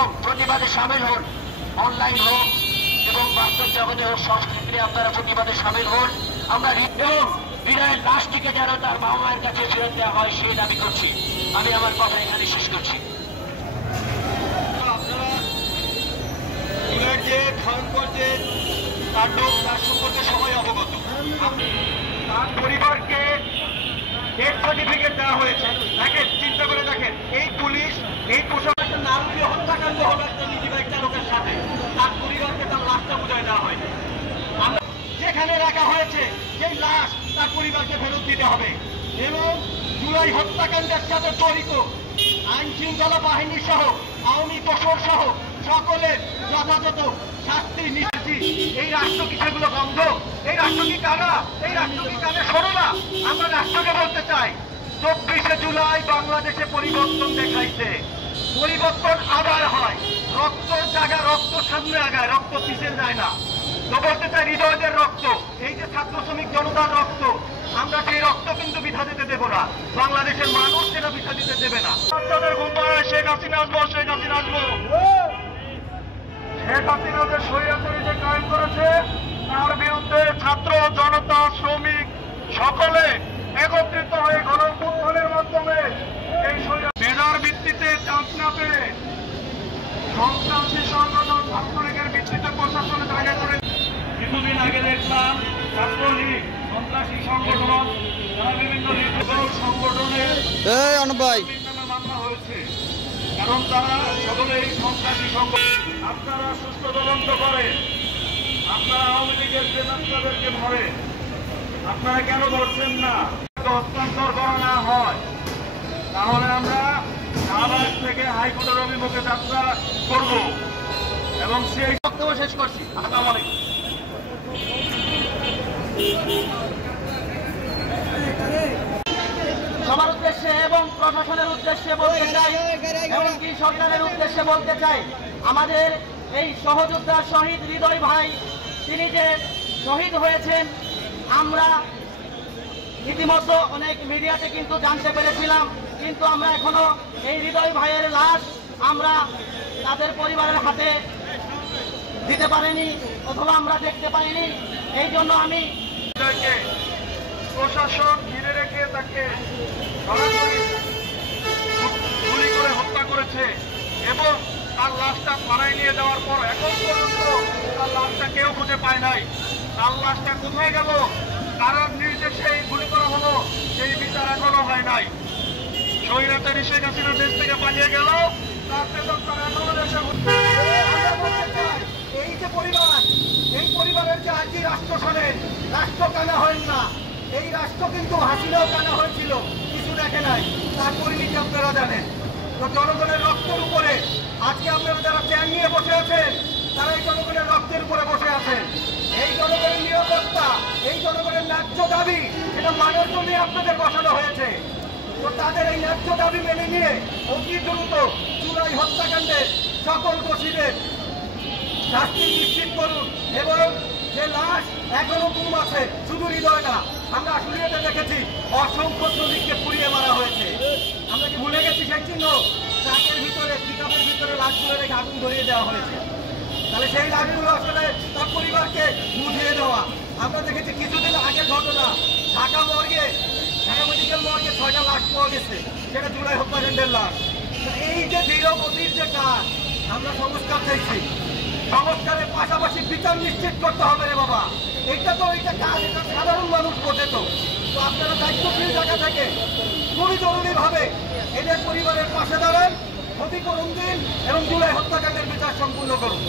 এবং প্রতিবাদে সামিল হন। অনলাইন হোক এবং বাস্তব জগতে হোক, সব ক্ষেত্রে আপনারা প্রতিবাদে সামিল হন। আমরা এবং হৃদয়ের লাশটিকে যেন তার বাবা মায়ের কাছে ফেরত দেওয়া হয় সেই দাবি করছি। আমি আমার কথা এখানে শেষ করছি। যে ভয়ঙ্কর যে তাণ্ডব তার সম্পর্কে সবাই অবগত। তার পরিবারকে ডেথ সার্টিফিকেট দেওয়া হয়েছে। দেখেন, চিন্তা করে দেখেন, এই পুলিশ, এই প্রশাসনের নারকীয় হত্যাকাণ্ড হলো একটা মিনি বাইক চালকের সাথে। তার পরিবারকে তার লাশটা বুঝায় দেওয়া হয়। আমরা যেখানে রাখা হয়েছে সেই লাশ তার পরিবারকে ফেরত দিতে হবে এবং জুলাই হত্যাকাণ্ডের সাথে জড়িত আইন শৃঙ্খলা বাহিনী সহ আওয়ামী দোসর সহ সকলের যথাযথ শাস্তি নিশ্চিত। এই রাষ্ট্র কি সেগুলো বন্ধ? এই রাষ্ট্র কি কানা? এই রাষ্ট্র কি কানে শোনো না? আমরা রাষ্ট্রকে বলতে চাই, 24শে জুলাই বাংলাদেশে পরিবর্তন দেখাইছে। পরিবর্তন আবার হয়। রক্ত জায়গা, রক্ত সামনে আগায়, রক্ত পিছিয়ে যায় না। তো বলতে চাই, হৃদয়দের রক্ত, এই যে ছাত্র শ্রমিক জনতার রক্ত, আমরা সেই রক্ত কিন্তু বৃথা দিতে দেবো না। বাংলাদেশের মানুষ সেটা বৃথা দিতে দেবে না। বাচ্চাদের ঘুম পাড়ায় শেখ হাসিনা আসবো, শেখ হাসিনা আসবো। শেখ হাসিনা যে স্বৈরাচারী যে কায়েম করেছে, তার বিরুদ্ধে ছাত্র জনতা শ্রমিক সকলে একত্রিত হয়ে গণঅভ্যুত্থানের মাধ্যমে এই মেধার ভিত্তিতে চান্স না পেয়ে সন্ত্রাসী সংগঠন ছাত্রলীগের ভিত্তিতে প্রশাসনে জায়গা করে। কিছুদিন আগে দেখলাম ছাত্রলীগ সন্ত্রাসী সংগঠন, তারা বিভিন্ন সংগঠনের মামলা হয়েছে, কারণ তারা সকলে এই সন্ত্রাসী সংগঠন। আপনারা সুস্থ তদন্ত করেন। আপনারা আওয়ামী লীগের যে নেতাদেরকে ধরে, আপনারা কেন ধরছেন না? হস্তান্তর করা না হয় তাহলে আমরা শাহবাগ থেকে হাইকোর্টের অভিমুখে যাত্রা করব এবং সেই বক্তব্য শেষ করছি। আসসালামু আলাইকুম। সবার উদ্দেশ্যে এবং প্রশাসনের উদ্দেশ্যে বলতে চাই, এমনকি সরকারের উদ্দেশ্যে বলতে চাই, আমাদের এই সহযোদ্ধা শহীদ হৃদয় ভাই, তিনি যে শহীদ হয়েছেন, আমরা ইতিমধ্যে অনেক মিডিয়াতে কিন্তু জানতে পেরেছিলাম, কিন্তু আমরা এখনো এই হৃদয় ভাইয়ের লাশ আমরা তাদের পরিবারের হাতে দিতে পারিনি অথবা আমরা দেখতে পাইনি। এই জন্য আমি প্রশাসন ঘিরে রেখে তাকে সরাসরি গুলি করে হত্যা করেছে এবং তার লাশটা থানায় নিয়ে যাওয়ার পর এখন পর্যন্ত তার লাশটা কেউ খুঁজে পায় নাই। তার লাশটা কোথায় গেল, কারার নির্দেশে গুলি করা হলো, সেই বিচার এখনো হয় নাই। স্বৈরাচারী শেখ হাসিনা দেশ থেকে পালিয়ে গেল, তার বেতন তারা এখনো দেশে। এই যে পরিবার, এই পরিবারের যে আজকে রাষ্ট্র শোনেন, রাষ্ট্র কানা হয় না। এই রাষ্ট্র কিন্তু হাসিনাও কানা হয়েছিল, কিছু দেখে নাই, তার পরিণতি আপনারা জানেন। তো জনগণের রক্তের উপরে আজকে আপনারা যারা প্যান নিয়ে বসে আছেন, তারা এই জনগণের রক্তের উপরে বসে আছেন। এই জনগণের নিরাপত্তা, এই জনগণের ন্যায্য দাবি, এটা মানের জন্য আপনাদের বসানো হয়েছে। তো তাদের এই ন্যায্য দাবি মেনে নিয়ে অতি দ্রুত জুলাই হত্যাকাণ্ডের সকল দোষীদের শাস্তি নিশ্চিত করুন এবং যে লাশ এখনো গুম আছে, শুধু হৃদয় না, আমরা আসলে দেখেছি অসংখ্য শ্রমিককে পুড়িয়ে মারা হয়েছে। আমরা কি ভুলে গেছি সেই চিহ্ন? ট্রাকের ভিতরে, পিকআপের ভিতরে লাশগুলো রেখে আগুন ধরিয়ে দেওয়া হয়েছে। তাহলে সেই লাশগুলো আসলে তার পরিবারকে বুঝিয়ে দেওয়া। আমরা দেখেছি কিছুদিন আগের ঘটনা, ঢাকা মেডিকেল মর্গে 6টা লাশ পাওয়া গেছে, সেটা জুলাই হত্যাকাণ্ডের লাশ। এই যে দৃঢ় গতির যে কাজ, আমরা সংস্কার চাইছি। সংস্কারের পাশাপাশি বিচার নিশ্চিত করতে হবে রে বাবা। এটা কাজ, এটা সাধারণ মানুষ বোঝে। তো আপনারা দায়িত্বশীল জায়গা থেকে খুবই জরুরিভাবে এদের পরিবারের পাশে দাঁড়ান, ক্ষতিপূরণ দিন এবং জুলাই হত্যাকাণ্ডের বিচার সম্পূর্ণ করুন।